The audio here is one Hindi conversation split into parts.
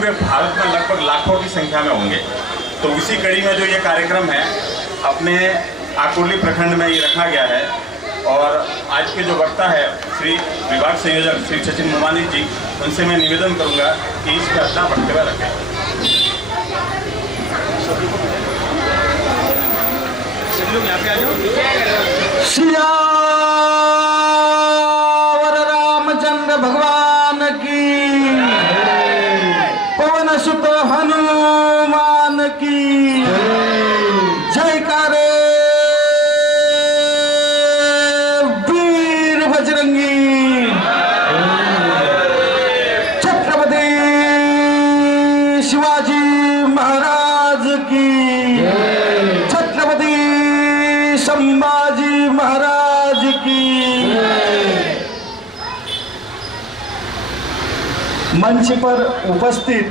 पूरे भारत में लगभग लाखों की संख्या में होंगे। तो उसी कड़ी में जो ये कार्यक्रम है अपने आकुर्ली प्रखंड में ये रखा गया है। और आज के जो वक्ता है श्री विभाग संयोजक श्री सचिन मोमानी जी, उनसे मैं निवेदन करूंगा कि इस पर अपना वक्तव्य रखें। सियावर रामचंद्र भगवान की, पवन सुत हनुमान की जयकारे, वीर बजरंगी, छत्रपति शिवाजी महाराज की, छत्रपति संभाजी महाराज की। मंच पर उपस्थित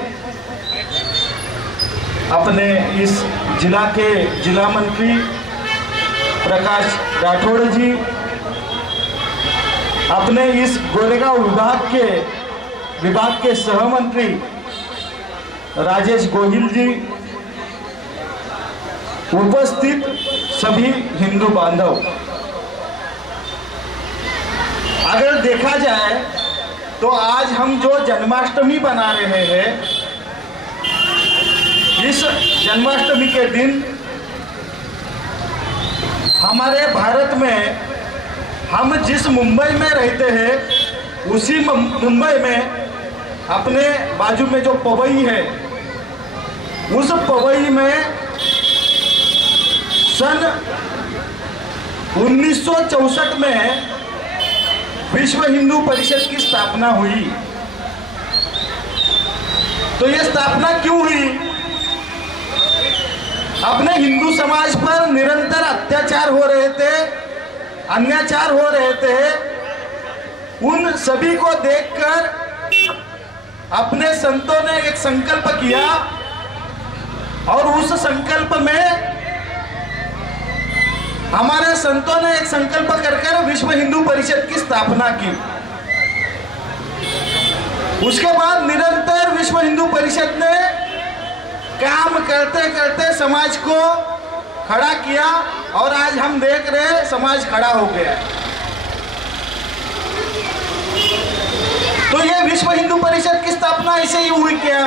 अपने इस जिला के जिला मंत्री प्रकाश राठौड़ जी, अपने इस गोरेगांव विभाग के सहमंत्री राजेश गोहिल जी, उपस्थित सभी हिंदू बांधव, अगर देखा जाए तो आज हम जो जन्माष्टमी बना रहे हैं, इस जन्माष्टमी के दिन हमारे भारत में हम जिस मुंबई में रहते हैं, उसी मुंबई में अपने बाजू में जो पवई है, उस पवई में सन 1964 में विश्व हिंदू परिषद की स्थापना हुई। तो यह स्थापना क्यों हुई? अपने हिंदू समाज पर निरंतर अत्याचार हो रहे थे, अन्याचार हो रहे थे। उन सभी को देखकर अपने संतों ने एक संकल्प किया और उस संकल्प में हमारे संतों ने एक संकल्प कर विश्व हिंदू परिषद की स्थापना की। उसके बाद निरंतर विश्व हिंदू परिषद ने काम करते करते समाज को खड़ा किया और आज हम देख रहे हैं समाज खड़ा हो गया है। तो ये विश्व हिंदू परिषद की स्थापना ऐसे ही हुई क्या?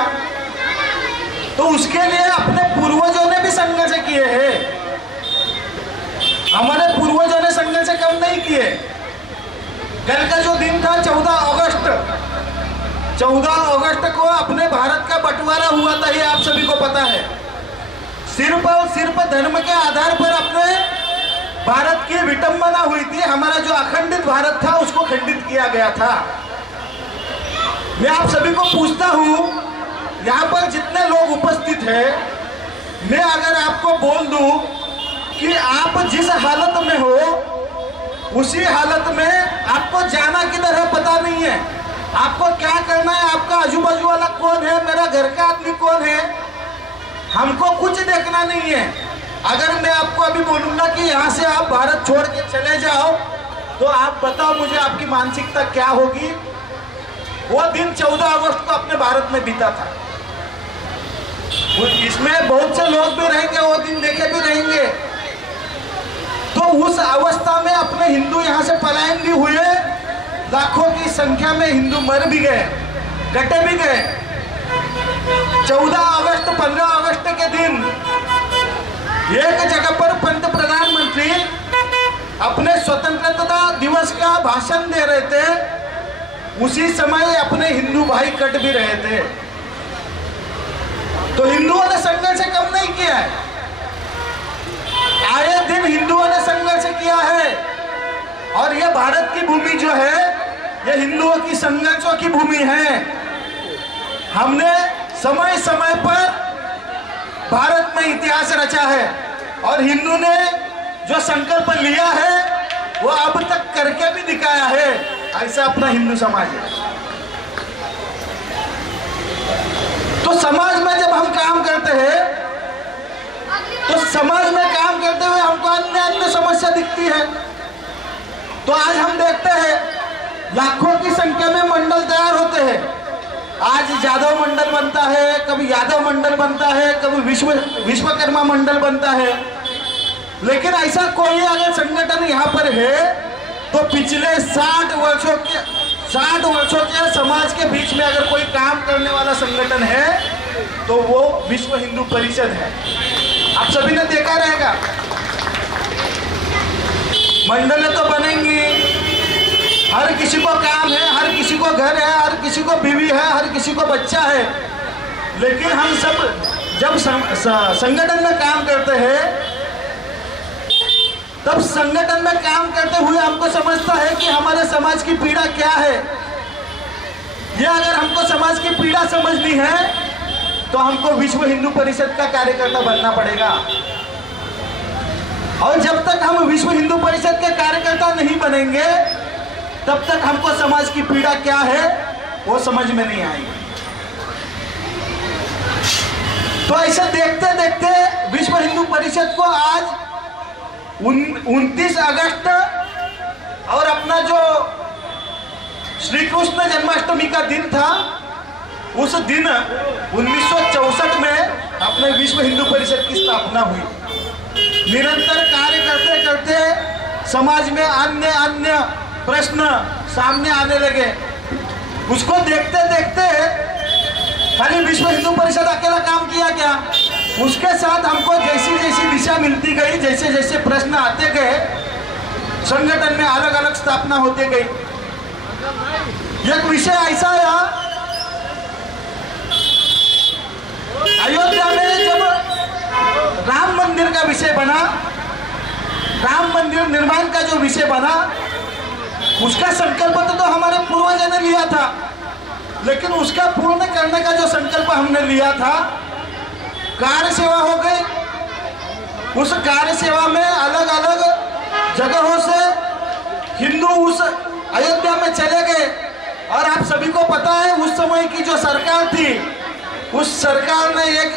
तो उसके लिए अपने पूर्वजों ने भी संघर्ष किए हैं। हमारे पूर्वजों ने संघर्ष कम नहीं किए। कल का जो दिन था 14 अगस्त को अपने भारत का बंटवारा हुआ था, ये आप सभी को पता है। सिर्फ और सिर्फ धर्म के आधार पर अपने भारत की विटंबना हुई थी। हमारा जो अखंडित भारत था उसको खंडित किया गया था। मैं आप सभी को पूछता हूं, यहाँ पर जितने लोग उपस्थित हैं, मैं अगर आपको बोल दूं कि आप जिस हालत में हो, उसी हालत में आपको जाना किधर है पता नहीं है, आपको क्या करना है, आपका आजू बाजू वाला कौन है, मेरा घर का आदमी कौन है, हमको कुछ देखना नहीं है। अगर मैं आपको अभी बोलूंगा कि यहाँ से आप भारत छोड़ के चले जाओ, तो आप बताओ मुझे आपकी मानसिकता क्या होगी। वो दिन 14 अगस्त को अपने भारत में बीता था। इसमें बहुत से लोग भी रहेंगे, वो दिन देखे भी रहेंगे। तो उस अवस्था में अपने हिंदू यहाँ से पलायन भी हुए, लाखों की संख्या में हिंदू मर भी गए, कटे भी गए। 14 अगस्त 15 अगस्त के दिन एक जगह पर पंत प्रधानमंत्री अपने स्वतंत्रता दिवस का भाषण दे रहे थे, उसी समय अपने हिंदू भाई कट भी रहे थे। तो हिंदुओं ने संघर्ष कम नहीं किया है। आए दिन हिंदुओं ने संघर्ष किया है। और यह भारत की भूमि जो है, यह हिंदुओं की संघर्षों की भूमि है। हमने समय समय पर भारत में इतिहास रचा है और हिंदू ने जो संकल्प लिया है वो अब तक करके भी दिखाया है। ऐसा अपना हिंदू समाज है। तो समाज में जब हम काम करते हैं, तो समाज में काम करते हुए हमको अन्य अन्य समस्या दिखती है। तो आज हम देखते हैं लाखों की संख्या में मंडल तैयार होते हैं। आज जादव मंडल बनता है, कभी यादव मंडल बनता है, कभी विश्वकर्मा मंडल बनता है। लेकिन ऐसा कोई अगर संगठन यहाँ पर है तो पिछले 60 वर्षों के समाज के बीच में अगर कोई काम करने वाला संगठन है तो वो विश्व हिंदू परिषद है। आप सभी ने देखा रहेगा, मंडल तो बनेंगी, हर किसी को काम है, हर किसी को घर है, हर किसी को बीवी है, हर किसी को बच्चा है। लेकिन हम सब जब संगठन में काम करते हैं तब संगठन में काम करते हुए हमको समझता है कि हमारे समाज की पीड़ा क्या है। ये अगर हमको समाज की पीड़ा समझनी है तो हमको विश्व हिंदू परिषद का कार्यकर्ता बनना पड़ेगा। और जब तक हम विश्व हिंदू परिषद के कार्यकर्ता नहीं बनेंगे तब तक हमको समाज की पीड़ा क्या है वो समझ में नहीं आएगी। तो ऐसे देखते देखते विश्व हिंदू परिषद को आज 29 अगस्त और अपना जो श्री कृष्ण जन्माष्टमी का दिन था उस दिन 1964 में अपने विश्व हिंदू परिषद की स्थापना हुई। निरंतर कार्य करते करते समाज में अन्य प्रश्न सामने आने लगे। उसको देखते देखते खाली विश्व हिंदू परिषद अकेला काम किया क्या, उसके साथ हमको जैसी जैसी दिशा मिलती गई, जैसे जैसे प्रश्न आते गए, संगठन में अलग अलग स्थापना होते गई। एक विषय ऐसा आया, अयोध्या में जब राम मंदिर का विषय बना, राम मंदिर निर्माण का जो विषय बना, उसका संकल्प तो हमारे पूर्वजों ने लिया था, लेकिन उसका पूर्ण करने का जो संकल्प हमने लिया था, कार्य सेवा हो गई। उस कार्य सेवा में अलग अलग जगहों से हिंदू उस अयोध्या में चले गए। और आप सभी को पता है उस समय की जो सरकार थी, उस सरकार ने एक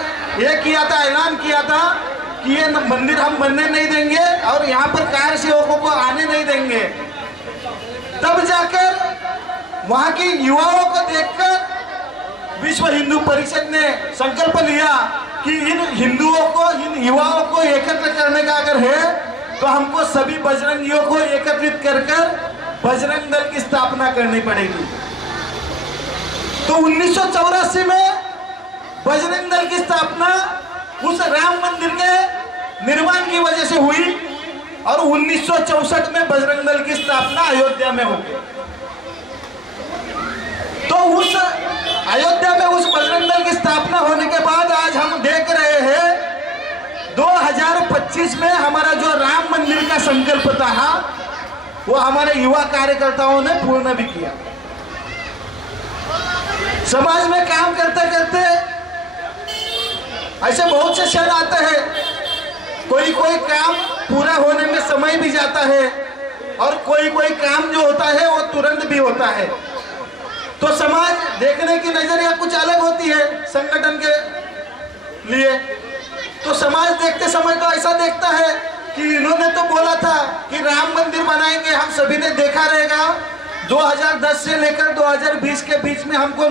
किया था, ऐलान किया था कि ये मंदिर हम बनने नहीं देंगे और यहाँ पर कार्य सेवकों को आने नहीं देंगे। तब जाकर वहाँ की युवाओं को देखकर विश्व हिंदू परिषद ने संकल्प लिया कि इन युवाओं को एकत्र करने का अगर है तो हमको सभी बजरंगियों को एकत्रित कर बजरंग दल की स्थापना करनी पड़ेगी। तो 1984 में बजरंग दल की स्थापना उस राम मंदिर के निर्माण की वजह से हुई और 1964 में बजरंग दल की स्थापना अयोध्या में हो गई। तो उस अयोध्या में उस बजरंग दल की स्थापना होने के बाद आज हम देख रहे हैं 2025 में हमारा जो राम मंदिर का संकल्प था वो हमारे युवा कार्यकर्ताओं ने पूर्ण भी किया। समाज में काम करते करते ऐसे बहुत से क्षण आते हैं, कोई काम पूरा होने में समय भी जाता है और कोई काम जो होता है वो तुरंत भी होता है। तो समाज देखने की नजरिया कुछ अलग होती है संगठन के लिए। तो समाज देखते समय तो ऐसा देखता है कि इन्होंने तो बोला था कि राम मंदिर बनाएंगे, हम सभी ने देखा रहेगा 2010 से लेकर 2020 के बीच में हमको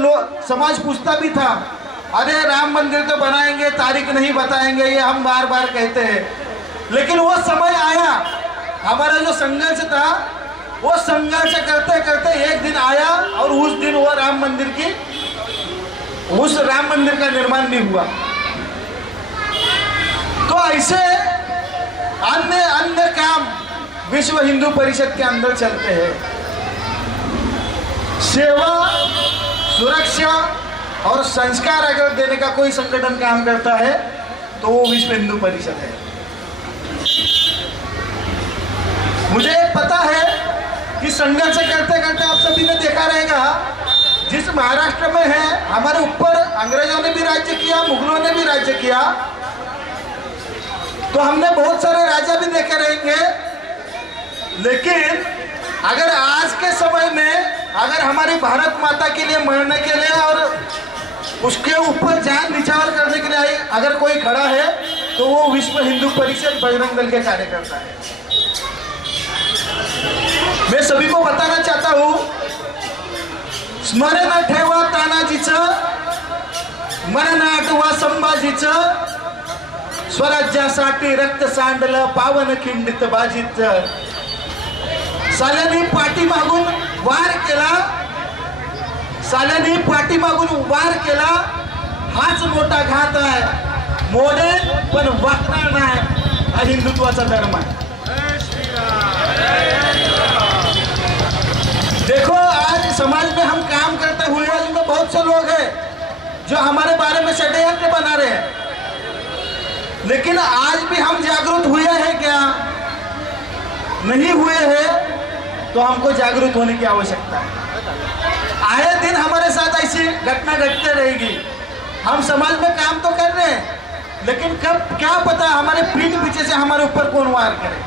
समाज पूछता भी था, अरे राम मंदिर तो बनाएंगे, तारीख नहीं बताएंगे, ये हम बार बार कहते हैं। लेकिन वो समय आया, हमारा जो संघर्ष था वो संघर्ष करते करते एक दिन आया और उस दिन वो राम मंदिर का निर्माण भी हुआ। तो ऐसे अन्य काम विश्व हिंदू परिषद के अंदर चलते हैं। सेवा, सुरक्षा और संस्कार अगर देने का कोई संगठन काम करता है तो वो विश्व हिंदू परिषद है। मुझे पता है कि संघर्ष करते करते आप सभी ने देखा रहेगा, जिस महाराष्ट्र में है हमारे ऊपर अंग्रेजों ने भी राज्य किया, मुगलों ने भी राज्य किया, तो हमने बहुत सारे राजा भी देखे रहेंगे। लेकिन अगर आज के समय में अगर हमारी भारत माता के लिए मरने के लिए और उसके ऊपर जान निछावर करने के लिए अगर कोई खड़ा है तो वो विश्व हिंदू परिषद बजरंग दल के कार्यकर्ता है। मैं सभी को बताना चाहता हूं, स्मरण ठेवा तानाजीचं मरणाट वा संभाजीचं स्वराज्यासाठी रक्त सांडलं पावन खिंडित बाजीत. साल्यांनी पाठीमागून वार केला, साल्यांनी पाठीमागून वार केला. हाच मोठा घात आहे. मोडेल पण वाकणार नाही, हा हिंदुत्वाचा धर्म आहे. देखो आज समाज में हम काम करते हुए में बहुत से लोग हैं जो हमारे बारे में षड्यंत्र बना रहे हैं, लेकिन आज भी हम जागरूक हुए हैं क्या? नहीं हुए हैं, तो हमको जागरूक होने की आवश्यकता है. आए दिन हमारे साथ ऐसी घटना घटते रहेगी. हम समाज में काम तो कर रहे हैं, लेकिन कब क्या पता हमारे पीठ पीछे से हमारे ऊपर कौन वार करे.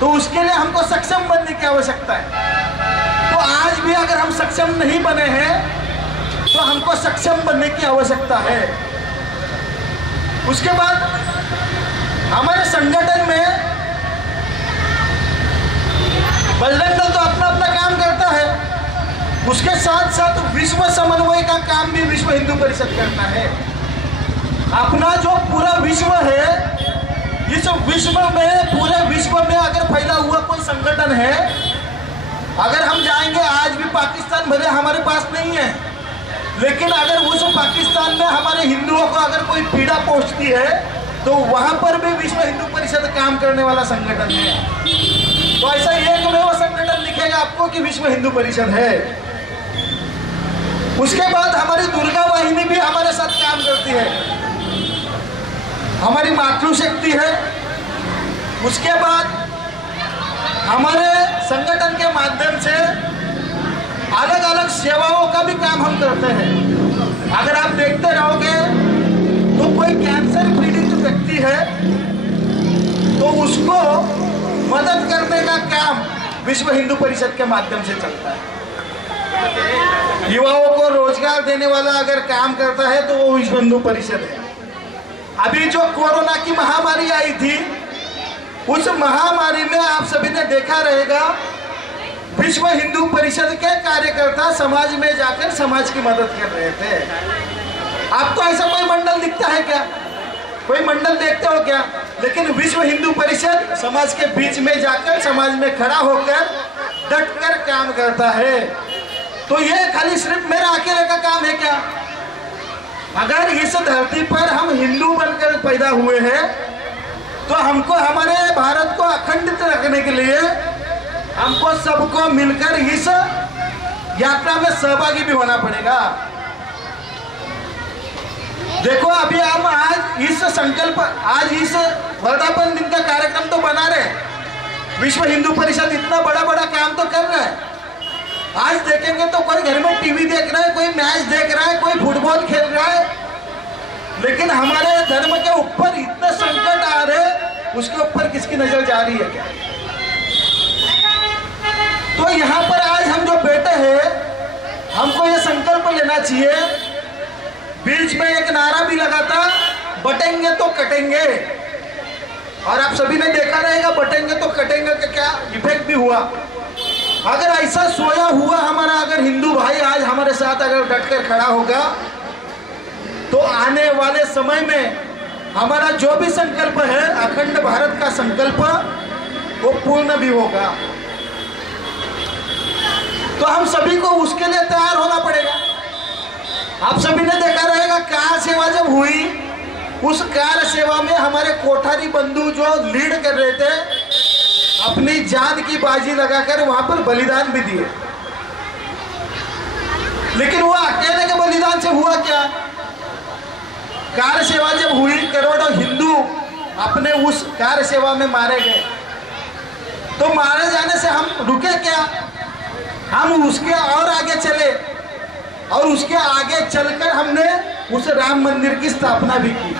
तो उसके लिए हमको सक्षम बनने की आवश्यकता है. तो आज भी अगर हम सक्षम नहीं बने हैं तो हमको सक्षम बनने की आवश्यकता है. उसके बाद हमारे संगठन में बजरंग दल तो अपना अपना काम करता है, उसके साथ साथ विश्व समन्वय का काम भी विश्व हिंदू परिषद करता है. अपना जो पूरा विश्व है, इस विश्व में पूरे विश्व में अगर फैला हुआ कोई संगठन है, अगर हम जाएंगे आज भी पाकिस्तान भले हमारे पास नहीं है, लेकिन अगर उस पाकिस्तान में हमारे हिंदुओं को अगर कोई पीड़ा पहुंचती है तो वहां पर भी विश्व हिंदू परिषद काम करने वाला संगठन है. तो ऐसा एकमेव संगठन दिखेगा आपको कि विश्व हिंदू परिषद है. उसके बाद हमारी दुर्गा वाहिनी भी हमारे साथ काम करती है, हमारी मातृशक्ति है. उसके बाद हमारे संगठन के माध्यम से अलग अलग सेवाओं का भी काम हम करते हैं. अगर आप देखते रहोगे तो कोई कैंसर पीड़ित व्यक्ति है तो उसको मदद करने का काम विश्व हिंदू परिषद के माध्यम से चलता है. युवाओं को रोजगार देने वाला अगर काम करता है तो वो विश्व हिंदू परिषद है. अभी जो कोरोना की महामारी आई थी, उस महामारी में आप सभी ने देखा रहेगा विश्व हिंदू परिषद के कार्यकर्ता समाज में जाकर समाज की मदद कर रहे थे. आपको ऐसा कोई मंडल दिखता है क्या? कोई मंडल देखते हो क्या? लेकिन विश्व हिंदू परिषद समाज के बीच में जाकर समाज में खड़ा होकर डटकर काम करता है. तो ये खाली सिर्फ मेरा अकेले का काम है क्या? अगर इस धरती पर हम हिंदू बनकर पैदा हुए हैं तो हमको हमारे भारत को अखंडित रखने के लिए हमको सबको मिलकर इस यात्रा में सहभागी भी होना पड़ेगा. देखो अभी हम आज इस संकल्प, आज इस वर्धापन दिन का कार्यक्रम तो बना रहे हैं. विश्व हिंदू परिषद इतना बड़ा बड़ा काम तो कर रहा है. आज देखेंगे तो कोई घर में टीवी देख रहा है, कोई मैच देख रहा है, कोई फुटबॉल खेल रहा है, लेकिन हमारे धर्म के ऊपर इतने संकट आ रहे, उसके ऊपर किसकी नजर जा रही है क्या? तो यहाँ पर आज हम जो बैठे हैं, हमको ये संकल्प लेना चाहिए. बीच में एक नारा भी लगा था, बटेंगे तो कटेंगे. और आप सभी ने देखा रहेगा बटेंगे तो कटेंगे का क्या इफेक्ट भी हुआ. अगर ऐसा सोया हुआ हमारा अगर हिंदू भाई आज हमारे साथ अगर डटकर खड़ा होगा तो आने वाले समय में हमारा जो भी संकल्प है, अखंड भारत का संकल्प, वो पूर्ण भी होगा. तो हम सभी को उसके लिए तैयार होना पड़ेगा. आप सभी ने देखा रहेगा कार सेवा जब हुई, उस कार सेवा में हमारे कोठारी बंधु जो लीड कर रहे थे, अपनी जान की बाजी लगाकर वहां पर बलिदान भी दिए. लेकिन वो अकेले के बलिदान से हुआ क्या? कार सेवा जब हुई, करोड़ों हिंदू अपने उस कार सेवा में मारे गए. तो मारे जाने से हम रुके क्या? हम उसके और आगे चले, और उसके आगे चलकर हमने उस राम मंदिर की स्थापना भी की.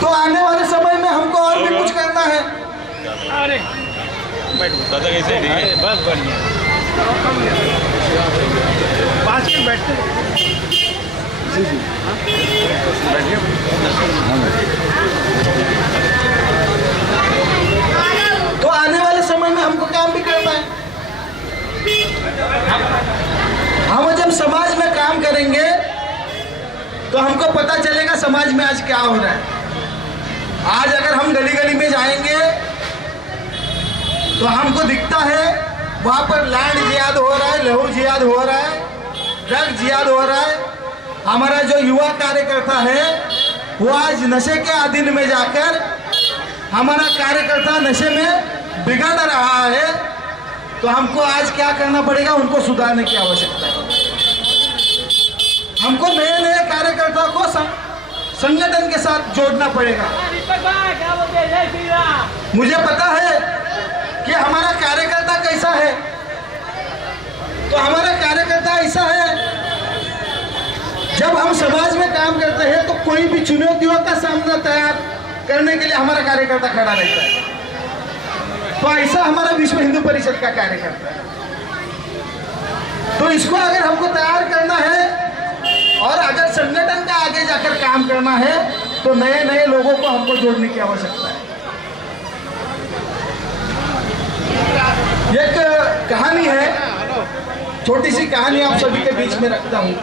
तो आने वाले समय में हमको और भी कुछ करना है. अरे दादा कैसे है? बस बढ़िया. 5 मिनट बैठते जी जी बैठिए. तो आने वाले समय में हमको काम भी करना है. हम जब समाज में काम करेंगे तो हमको पता चलेगा समाज में आज क्या हो रहा है। आज अगर हम गली गली में जाएंगे तो हमको दिखता है वहाँ पर लैंड जिहाद हो रहा है, लहू जिहाद हो रहा है, ड्रग जिहाद हो रहा है। हमारा जो युवा कार्यकर्ता है वो आज नशे के अधीन में जाकर हमारा कार्यकर्ता नशे में बिगड़ रहा है। तो हमको आज क्या करना पड़ेगा, उनको सुधारने की आवश्यकता है। हमको नए नए कार्यकर्ता को संगठन के साथ जोड़ना पड़ेगा। मुझे पता है कि हमारा कार्यकर्ता कैसा है। तो हमारा कार्यकर्ता ऐसा है, जब हम समाज में काम करते हैं तो कोई भी चुनौतियों का सामना तैयार करने के लिए हमारा कार्यकर्ता खड़ा रहता है। तो ऐसा हमारा विश्व हिंदू परिषद का कार्यकर्ता है। तो इसको अगर हमको तैयार करना है और अगर संगठन का आगे जाकर काम करना है तो नए नए लोगों को हमको जोड़ने की आवश्यकता है। एक कहानी है, छोटी सी कहानी आप सभी के बीच में रखता हूँ।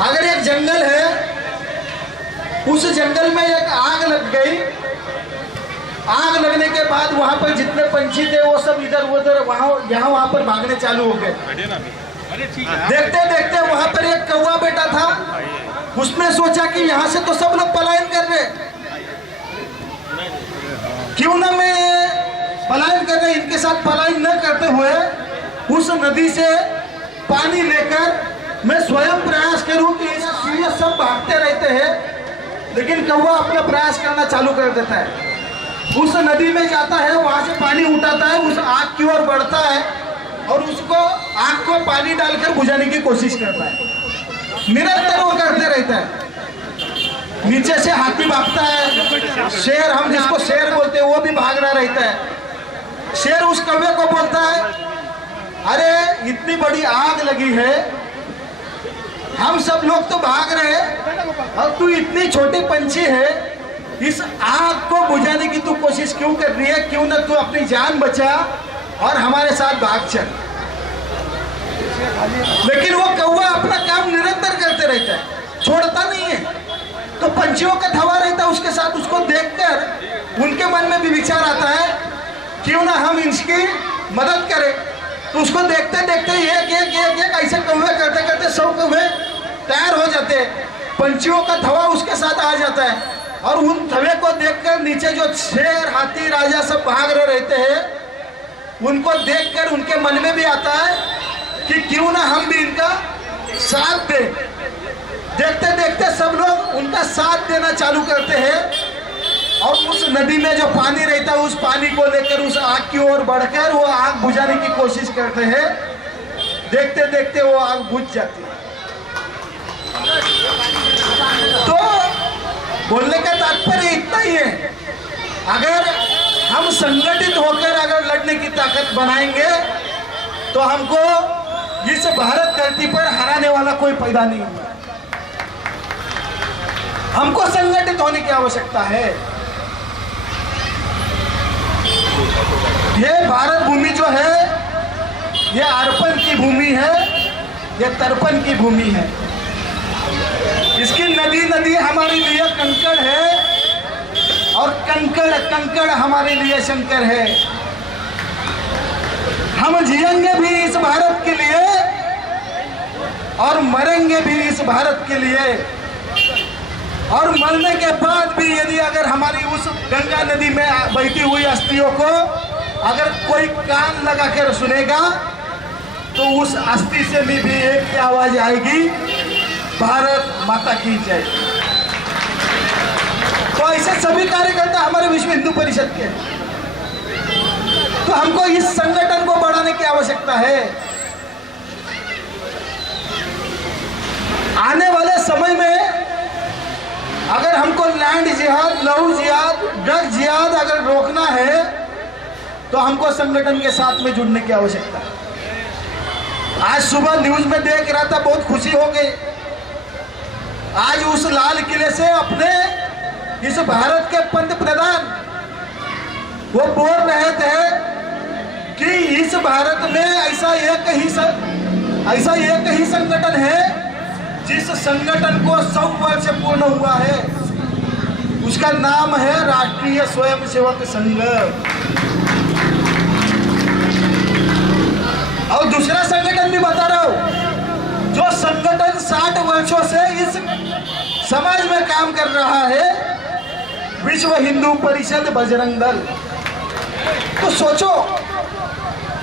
अगर एक जंगल है, उस जंगल में एक आग लग गई। आग लगने के बाद वहां पर जितने पंछी थे वो सब इधर उधर वहां पर भागने चालू हो गए। देखते देखते वहां पर एक कौवा बैठा था। उसने सोचा कि यहाँ से तो सब लोग पलायन कर रहे, क्यों ना मैं पलायन कर रहे, इनके साथ पलायन न करते हुए उस नदी से पानी लेकर मैं स्वयं प्रयास करूं कि ये सब भागते रहते हैं, लेकिन कौवा अपना प्रयास करना चालू कर देता है। उस नदी में जाता है, वहां से पानी उठाता है, उस आग की ओर बढ़ता है और उसको आग को पानी डालकर बुझाने की कोशिश करता है। निरंतर वो करते रहता है। नीचे से हाथी भागता है, शेर, हम जिसको शेर बोलते हैं, वो भी भाग रहा रहता है। शेर उस कौवे को बोलता है, अरे इतनी बड़ी आग लगी है, हम सब लोग तो भाग रहे हैं और तू इतनी छोटी पंछी है, इस आग को बुझाने की तू कोशिश क्यों कर रही है? क्यों ना तू अपनी जान बचा और हमारे साथ भाग चल। लेकिन वो कौवा अपना काम निरंतर करते रहता है, छोड़ता नहीं है। तो पंछियों का थवा रहता है उसके साथ। उसको देखकर उनके मन में भी विचार आता है, क्यों ना हम इसकी मदद करें। तो उसको देखते देखते एक एक एक एक ऐसे कौवे करते करते 100 कौवे तैयार हो जाते हैं। पंछियों का थवा उसके साथ आ जाता है और उन थवे को देखकर नीचे जो शेर, हाथी, राजा सब भाग रहे रहते हैं, उनको देखकर उनके मन में भी आता है कि क्यों ना हम भी इनका साथ दें। देखते देखते सब लोग उनका साथ देना चालू करते हैं और उस नदी में जो पानी रहता है उस पानी को लेकर उस आग की ओर बढ़कर वो आग बुझाने की कोशिश करते हैं। देखते देखते वो आग बुझ जाती है। तो बोलने का तात्पर्य इतना ही है, अगर हम संगठित होकर अगर लड़ने की ताकत बनाएंगे तो हमको इस भारत धरती पर हराने वाला कोई पैदा नहीं होगा। हमको संगठित होने की आवश्यकता है। ये भारत भूमि जो है ये अर्पण की भूमि है, ये तर्पण की भूमि है। इसकी नदी नदी हमारे लिए कंकड़ है और कंकड़ कंकड़ हमारे लिए शंकर है। हम जिएंगे भी इस भारत के लिए और मरेंगे भी इस भारत के लिए। और मरने के बाद भी यदि अगर हमारी उस गंगा नदी में बहती हुई अस्थियों को अगर कोई कान लगाकर सुनेगा तो उस अस्थि से भी एक आवाज आएगी, भारत माता की जय। तो ऐसे सभी कार्यकर्ता हमारे विश्व हिंदू परिषद के, तो हमको इस संगठन को बढ़ाने की आवश्यकता है। आने वाले समय में अगर हमको लैंड जिहाद, लहू जिहाद, ड्रग जिहाद अगर रोकना है तो हमको संगठन के साथ में जुड़ने की आवश्यकता है। आज सुबह न्यूज में देख रहा था, बहुत खुशी हो गई। आज उस लाल किले से अपने इस भारत के पंत प्रधान वो बोल रहे थे कि इस भारत में ऐसा एक ही संगठन है जिस संगठन को 100 वर्ष पूर्ण हुआ है उसका नाम है राष्ट्रीय स्वयंसेवक संघ। और दूसरा संगठन भी बता रहा हूं, जो संगठन 60 वर्षों से इस समाज में काम कर रहा है, विश्व हिंदू परिषद बजरंग दल। तो सोचो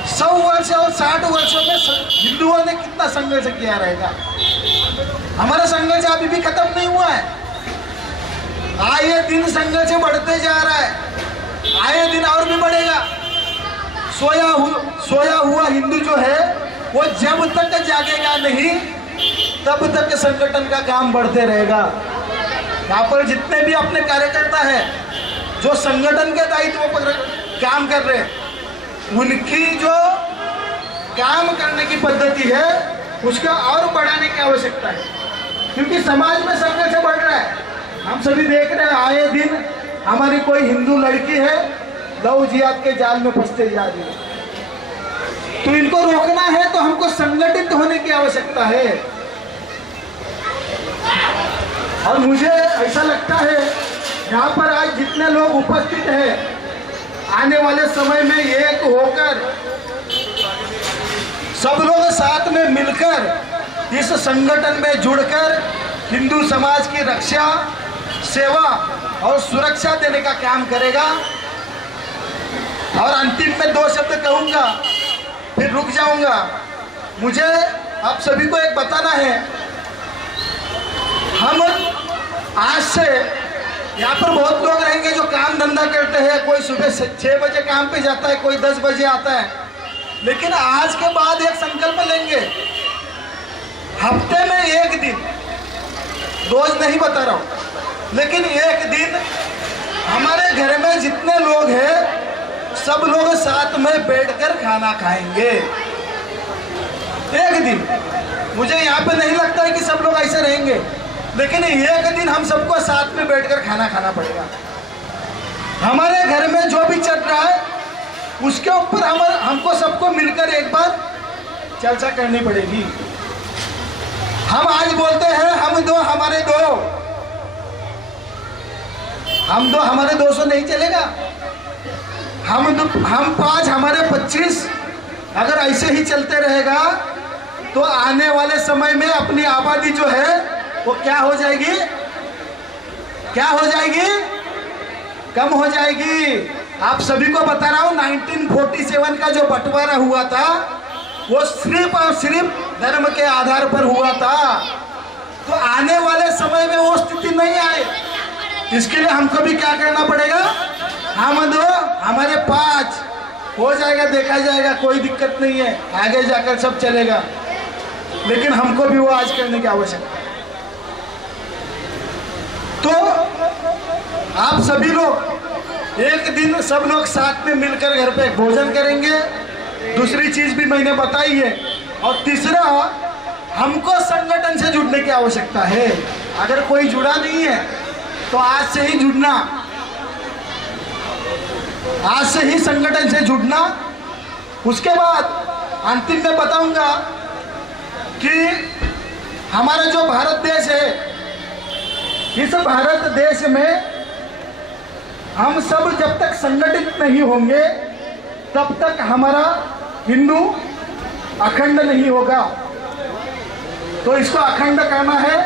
100 वर्ष और 60 वर्षों में हिंदुओं ने कितना संघर्ष किया रहेगा। हमारा संघर्ष अभी भी खत्म नहीं हुआ है, आए दिन संघर्ष बढ़ते जा रहा है, आए दिन और भी बढ़ेगा। सोया हुआ हिंदू जो है वो जब तक जागेगा नहीं तब तक संगठन का काम बढ़ते रहेगा। यहाँ पर जितने भी अपने कार्यकर्ता हैं जो संगठन के दायित्व पर काम कर रहे हैं, उनकी जो काम करने की पद्धति है उसका और बढ़ाने की आवश्यकता है, क्योंकि समाज में संघर्ष बढ़ रहा है। हम सभी देख रहे हैं आए दिन हमारी कोई हिंदू लड़की है लव जिहाद के जाल में फंसते जा रही है। तो इनको रोकना है तो हमको संगठित होने की आवश्यकता है। और मुझे ऐसा लगता है यहाँ पर आज जितने लोग उपस्थित हैं, आने वाले समय में एक होकर सब लोग साथ में मिलकर इस संगठन में जुड़कर हिंदू समाज की रक्षा, सेवा और सुरक्षा देने का काम करेगा। और अंतिम में 2 शब्द कहूंगा फिर रुक जाऊंगा। मुझे आप सभी को एक बताना है, हम आज से यहाँ पर बहुत लोग रहेंगे जो काम धंधा करते हैं, कोई सुबह 6 बजे काम पे जाता है, कोई 10 बजे आता है। लेकिन आज के बाद एक संकल्प लेंगे, हफ्ते में एक दिन, रोज नहीं बता रहा हूँ, लेकिन एक दिन हमारे घर में जितने लोग हैं सब लोग साथ में बैठकर खाना खाएंगे। एक दिन, मुझे यहाँ पे नहीं लगता है कि सब लोग ऐसे रहेंगे, लेकिन एक दिन हम सबको साथ में बैठकर खाना खाना पड़ेगा। हमारे घर में जो भी चल रहा है उसके ऊपर हमको सबको मिलकर एक बार चर्चा करनी पड़ेगी। हम आज बोलते हैं हम दो हमारे दो, हम दो हमारे 200 नहीं चलेगा। हम 5 हमारे 25, अगर ऐसे ही चलते रहेगा तो आने वाले समय में अपनी आबादी जो है वो क्या हो जाएगी, क्या हो जाएगी, कम हो जाएगी। आप सभी को बता रहा हूं 1947 का जो बंटवारा हुआ था वो सिर्फ और सिर्फ धर्म के आधार पर हुआ था। तो आने वाले समय में वो स्थिति नहीं आए, इसके लिए हमको भी क्या करना पड़ेगा, हम 2 हमारे 5 हो जाएगा, देखा जाएगा, कोई दिक्कत नहीं है, आगे जाकर सब चलेगा। लेकिन हमको भी वो आज करने की आवश्यकता है। तो आप सभी लोग एक दिन सब लोग साथ में मिलकर घर पे भोजन करेंगे। दूसरी चीज भी मैंने बताई है। और तीसरा, हमको संगठन से जुड़ने की आवश्यकता है। अगर कोई जुड़ा नहीं है तो आज से ही जुड़ना, आज से ही संगठन से जुड़ना। उसके बाद अंतिम में बताऊंगा कि हमारा जो भारत देश है, इस भारत देश में हम सब जब तक संगठित नहीं होंगे तब तक हमारा हिंदू अखंड नहीं होगा। तो इसको अखंड करना है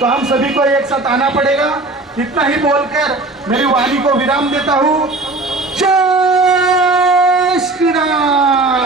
तो हम सभी को एक साथ आना पड़ेगा। इतना ही बोलकर मेरी वाणी को विराम देता हूँ। जय श्री राम।